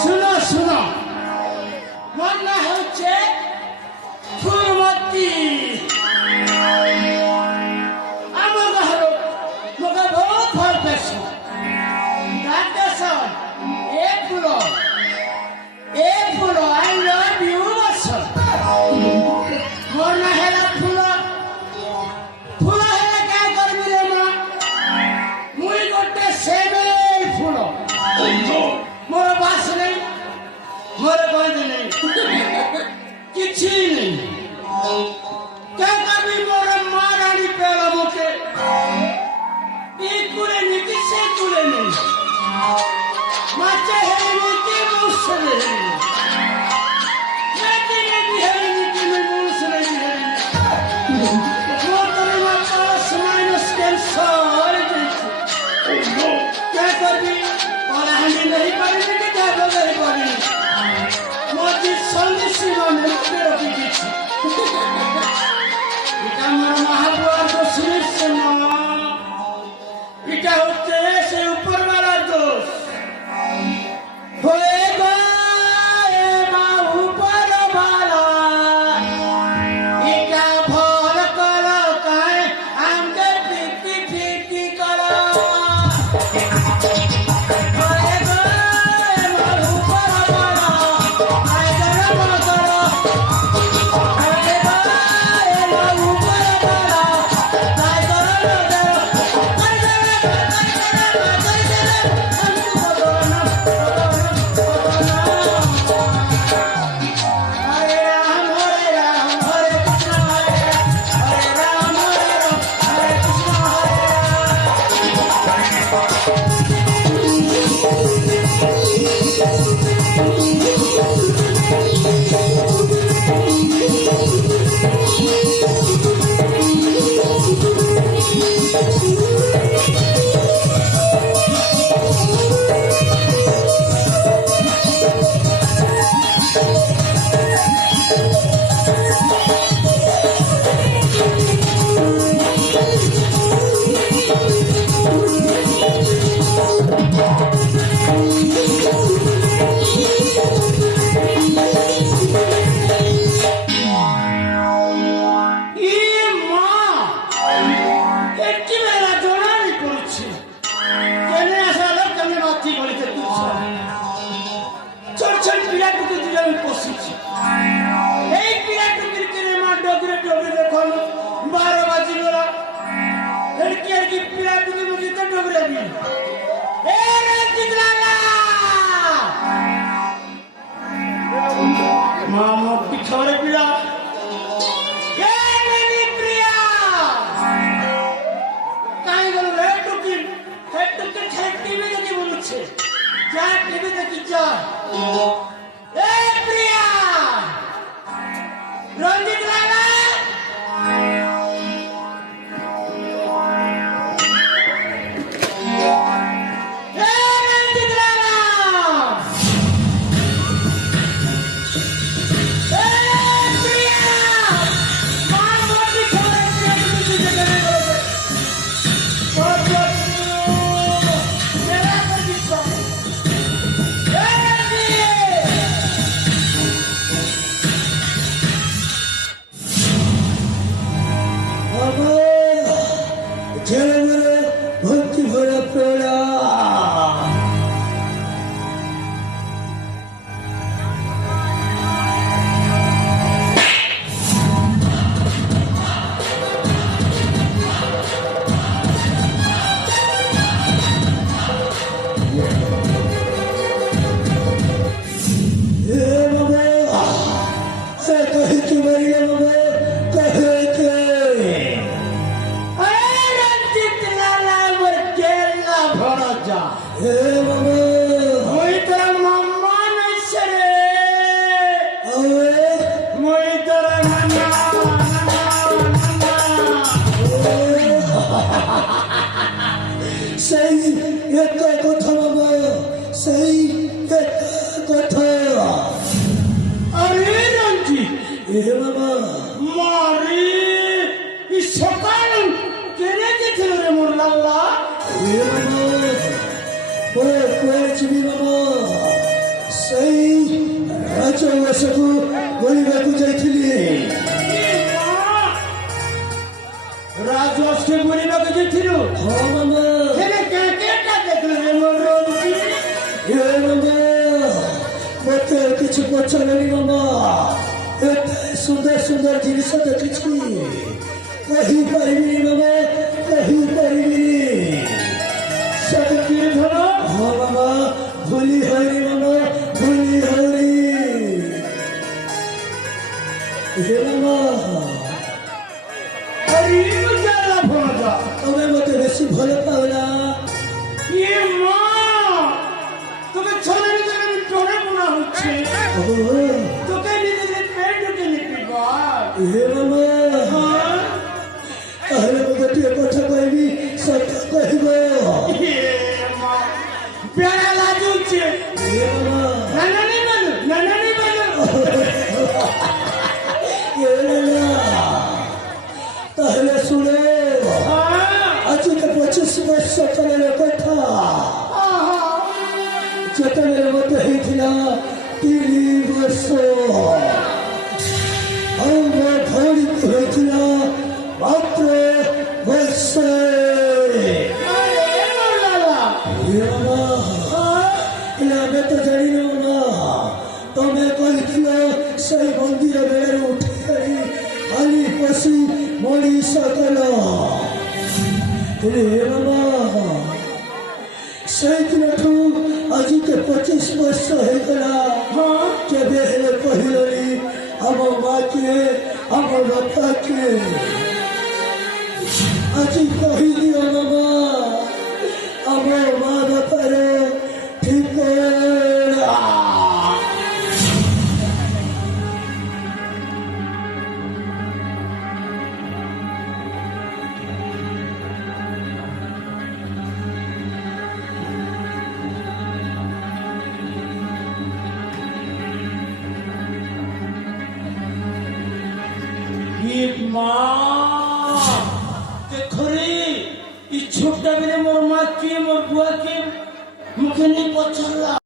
শুনো শুনো, মন্না হচ্ছে ফুলমতি। আমার হলো তোকে বহুত ভাল পেয়েছি। ডাক্তার এ ফুলো আই লাভ ইউ বস। মন্না হেলা ফুলো হেলা কে করবি রে মা? মুই গোটে সেবেল ফুলো। মোর বাস নেই, মোর গঞ্জ নেই, କିଛି নেই। কে কবি মোর মা রানী পেল মুখে ই কুলে নি কি সে কুলে নেই। মাছে হেলি কি মুসলে হেলি মেটি নে বিহেলি নি কি মুসলে বিহেলি। মোর তোর মা পাস মাইনাস ক্যান্সার দিছি। কে কবি পড়াহানি নেই পারিনি কি যাবে গরি পারি। মোদি সন্দেশী মানে রকি দিছি। এটা মোর মহাবুয়ার দোষ না, এটা হচ্ছে সে উপরওয়ালার দোষ। হয়ে গয়ে মা উপরওয়ালা, এটা ভল কর কায় আমকে ফিটি ফিটি কর। হয়ে গয়ে মা উপরওয়ালা, আয় গর মগর। হয়ে গয়ে মা উপরওয়ালা, আয় গর মগর। মামা পিছনে পিলা কাই গেল রে টুকি টিভি দেখি বলছে যা টিভি দেখি যা। এ প্রিয়া রঞ্জিত লাগা Hey, ଯିବି ମାମା ସେଇ ରାଜଉଆସକୁ ବୁଲିବାକୁ ଯାଇଥିଲି। ରାଜସ୍କେ ବୁଲିବାକୁ ଯାଇଥିଲୁ? ହଁ ମାମା। ହେଲେ କେଟା ଦେଖିଲୁ ରେ ମୋର ଏ ମାମା ମତେ କିଛି ପଚାରନି ମାମା। ଏତେ ସୁନ୍ଦର ସୁନ୍ଦର ଜିନିଷ ଦେଖିଛି କହିପାରିବିନି ମାମା କହିପାରିବିନି। ସେଠି ଧର ହଁ ମାମା ଭୁଲି ହଉନି ମାମା ଭୁଲି ହଉନି। ହେ ମାମା ତମେ ମତେ ବେଶୀ ଭଲ ପାଉନା? ଇଏ ମା তোকে ছড়ে ধরে টোড়ে মনে হচ্ছে তোকে নিজে পেট ঢুকে নিবি বল। হে মামা তাহলে ମୁଁ ଗୋଟିଏ କଥା କହିବି ସତ କହିବ? বেড়া লাগুছে হে ମାମା নানানি বলো নানানি বলো। তাহলে শুনে আজকে 25 ବର୍ଷ ତଳର କଥା ଯେତେବେଳେ ମତେ ହେଇଥିଲା 3 ବର୍ଷ ଆଉ ମୋ ଭଉଣୀକୁ ହେଇଥିଲା ମାତ୍ର ବର୍ଷେ। ହେଲେ ଆମେ ତ ଜାଣିନୁ ନା ତମେ କହିଥିଲ ସେଇ ମନ୍ଦିର ବେଳରୁ ଉଠି ଆଣି ଆଲି ପଶି ମଣିଷ କଲ। ହେଲେ ମାମା ସେଇଦିନଠୁ ଆଜିକେ 25 ବର୍ଷ ହେଇଗଲା କେବେ ହେଲେ କହିଲନି ଆମ ମା କିଏ ଆମ ବାପା କିଏ? ଆଜି କହିଦିଅ ମାମା ଆମ ମା ବାପାର ଠିକଣା। মা দেখরে এই ছোটটা বেলে মোর মা কে মোর বুয়া কে মুখে নিয়ে পছন্দ